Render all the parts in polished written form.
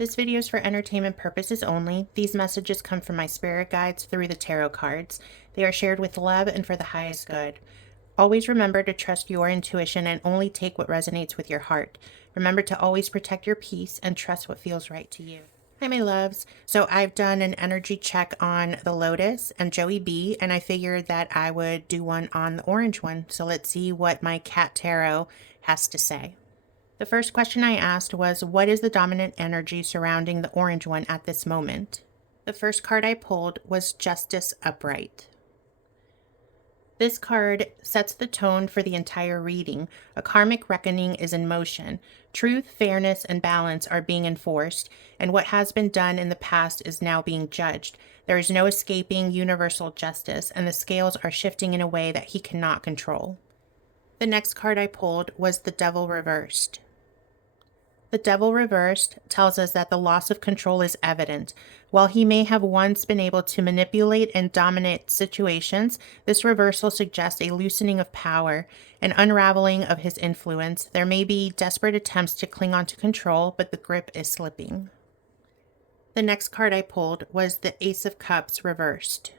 This video is for entertainment purposes only. These messages come from my spirit guides through the tarot cards. They are shared with love and for the highest good. Always remember to trust your intuition and only take what resonates with your heart. Remember to always protect your peace and trust what feels right to you. Hi, my loves. So I've done an energy check on the Lotus and Joey B, and I figured that I would do one on the orange one. So let's see what my cat tarot has to say. The first question I asked was, what is the dominant energy surrounding the orange one at this moment? The first card I pulled was Justice Upright. This card sets the tone for the entire reading. A karmic reckoning is in motion. Truth, fairness, and balance are being enforced, and what has been done in the past is now being judged. There is no escaping universal justice, and the scales are shifting in a way that he cannot control. The next card I pulled was the Devil Reversed. The Devil Reversed tells us that the loss of control is evident. While he may have once been able to manipulate and dominate situations, this reversal suggests a loosening of power, an unraveling of his influence. There may be desperate attempts to cling on to control, but the grip is slipping. The next card I pulled was the Ace of Cups Reversed.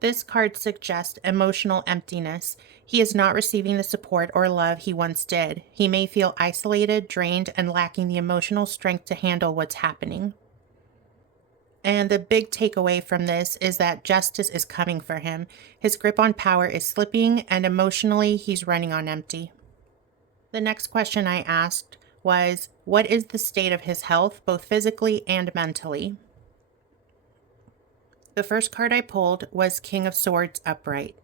This card suggests emotional emptiness. He is not receiving the support or love he once did. He may feel isolated, drained, and lacking the emotional strength to handle what's happening. And the big takeaway from this is that justice is coming for him. His grip on power is slipping, and emotionally, he's running on empty. The next question I asked was, what is the state of his health, both physically and mentally? The first card I pulled was King of Swords Upright.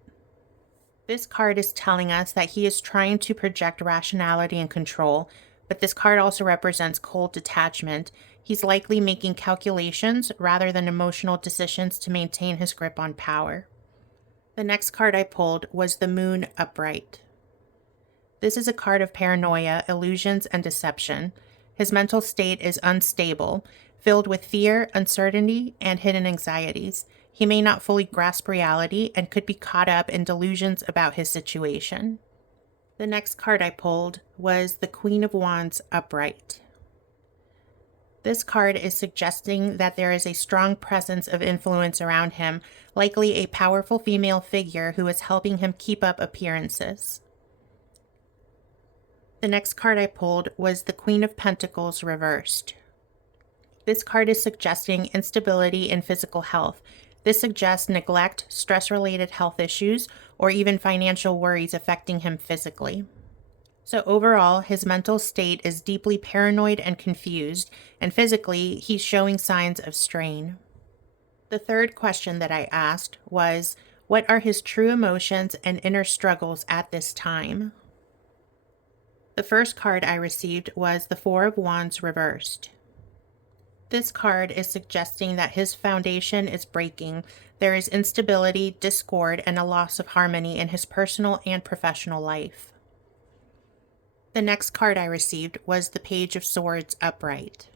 This card is telling us that he is trying to project rationality and control, but this card also represents cold detachment. He's likely making calculations rather than emotional decisions to maintain his grip on power. The next card I pulled was the Moon Upright. This is a card of paranoia, illusions, and deception. His mental state is unstable, filled with fear, uncertainty, and hidden anxieties. He may not fully grasp reality and could be caught up in delusions about his situation. The next card I pulled was the Queen of Wands Upright. This card is suggesting that there is a strong presence of influence around him, likely a powerful female figure who is helping him keep up appearances. The next card I pulled was the Queen of Pentacles Reversed. This card is suggesting instability in physical health. This suggests neglect, stress-related health issues, or even financial worries affecting him physically. So overall, his mental state is deeply paranoid and confused, and physically, he's showing signs of strain. The third question that I asked was, what are his true emotions and inner struggles at this time? The first card I received was the Four of Wands Reversed. This card is suggesting that his foundation is breaking. There is instability, discord, and a loss of harmony in his personal and professional life. The next card I received was the Page of Swords Upright.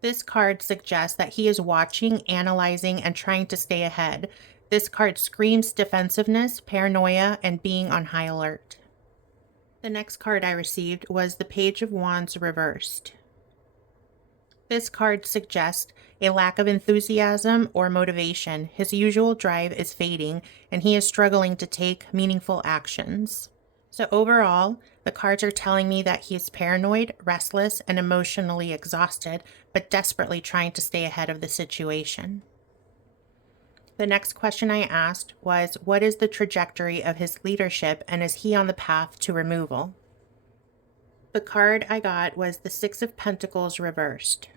This card suggests that he is watching, analyzing, and trying to stay ahead. This card screams defensiveness, paranoia, and being on high alert. The next card I received was the Page of Wands Reversed. This card suggests a lack of enthusiasm or motivation. His usual drive is fading, and he is struggling to take meaningful actions. So overall, the cards are telling me that he is paranoid, restless, and emotionally exhausted, but desperately trying to stay ahead of the situation. The next question I asked was, what is the trajectory of his leadership, and is he on the path to removal? The card I got was the Six of Pentacles Reversed.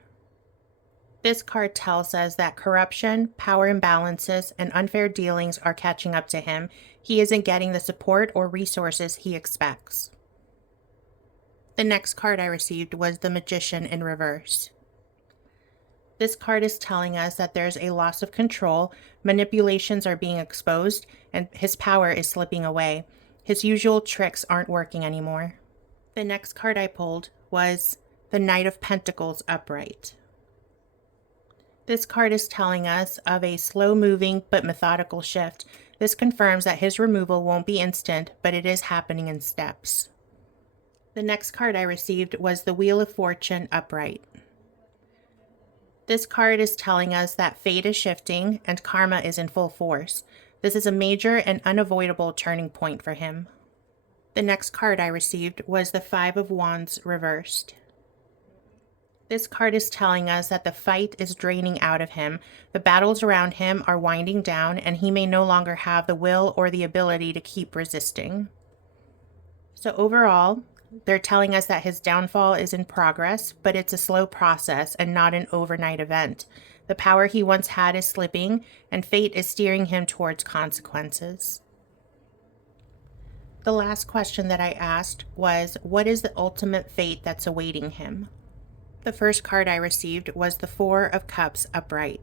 This card tells us that corruption, power imbalances, and unfair dealings are catching up to him. He isn't getting the support or resources he expects. The next card I received was the Magician in reverse. This card is telling us that there's a loss of control, manipulations are being exposed, and his power is slipping away. His usual tricks aren't working anymore. The next card I pulled was the Knight of Pentacles Upright. This card is telling us of a slow-moving but methodical shift. This confirms that his removal won't be instant, but it is happening in steps. The next card I received was the Wheel of Fortune Upright. This card is telling us that fate is shifting and karma is in full force. This is a major and unavoidable turning point for him. The next card I received was the Five of Wands reversed. This card is telling us that the fight is draining out of him, the battles around him are winding down, and he may no longer have the will or the ability to keep resisting. So overall, they're telling us that his downfall is in progress, but it's a slow process and not an overnight event. The power he once had is slipping, and fate is steering him towards consequences. The last question that I asked was, what is the ultimate fate that's awaiting him? The first card I received was the Four of Cups upright.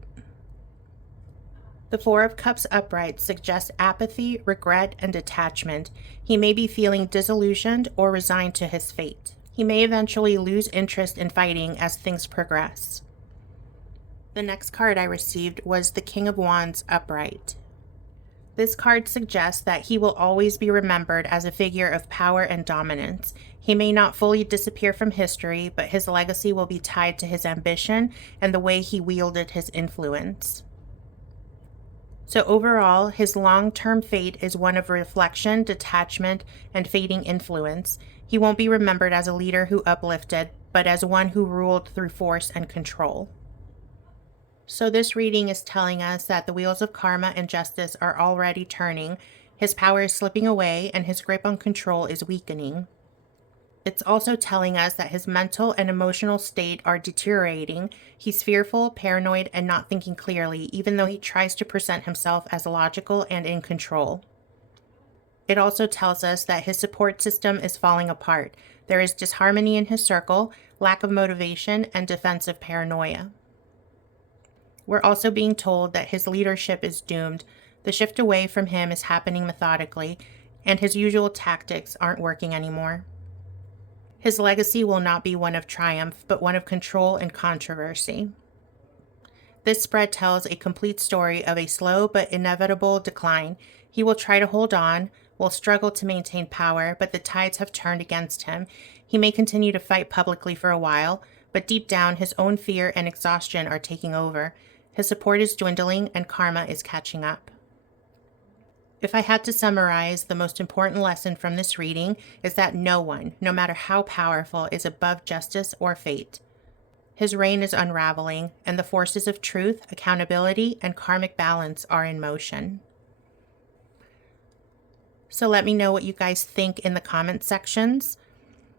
The Four of Cups upright suggests apathy, regret, and detachment. He may be feeling disillusioned or resigned to his fate. He may eventually lose interest in fighting as things progress. The next card I received was the King of Wands upright. This card suggests that he will always be remembered as a figure of power and dominance. He may not fully disappear from history, but his legacy will be tied to his ambition and the way he wielded his influence. So overall, his long-term fate is one of reflection, detachment, and fading influence. He won't be remembered as a leader who uplifted, but as one who ruled through force and control. So this reading is telling us that the wheels of karma and justice are already turning, his power is slipping away, and his grip on control is weakening. It's also telling us that his mental and emotional state are deteriorating. He's fearful, paranoid, and not thinking clearly, even though he tries to present himself as logical and in control. It also tells us that his support system is falling apart. There is disharmony in his circle, lack of motivation, and defensive paranoia. We're also being told that his leadership is doomed. The shift away from him is happening methodically, and his usual tactics aren't working anymore. His legacy will not be one of triumph, but one of control and controversy. This spread tells a complete story of a slow but inevitable decline. He will try to hold on, will struggle to maintain power, but the tides have turned against him. He may continue to fight publicly for a while, but deep down his own fear and exhaustion are taking over. His support is dwindling and karma is catching up. If I had to summarize, the most important lesson from this reading is that no one, no matter how powerful, is above justice or fate. His reign is unraveling, and the forces of truth, accountability, and karmic balance are in motion. So let me know what you guys think in the comment sections.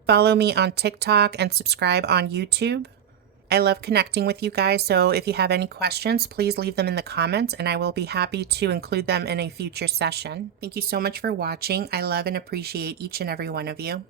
Follow me on TikTok and subscribe on YouTube. I love connecting with you guys, so if you have any questions, please leave them in the comments and I will be happy to include them in a future session. Thank you so much for watching. I love and appreciate each and every one of you.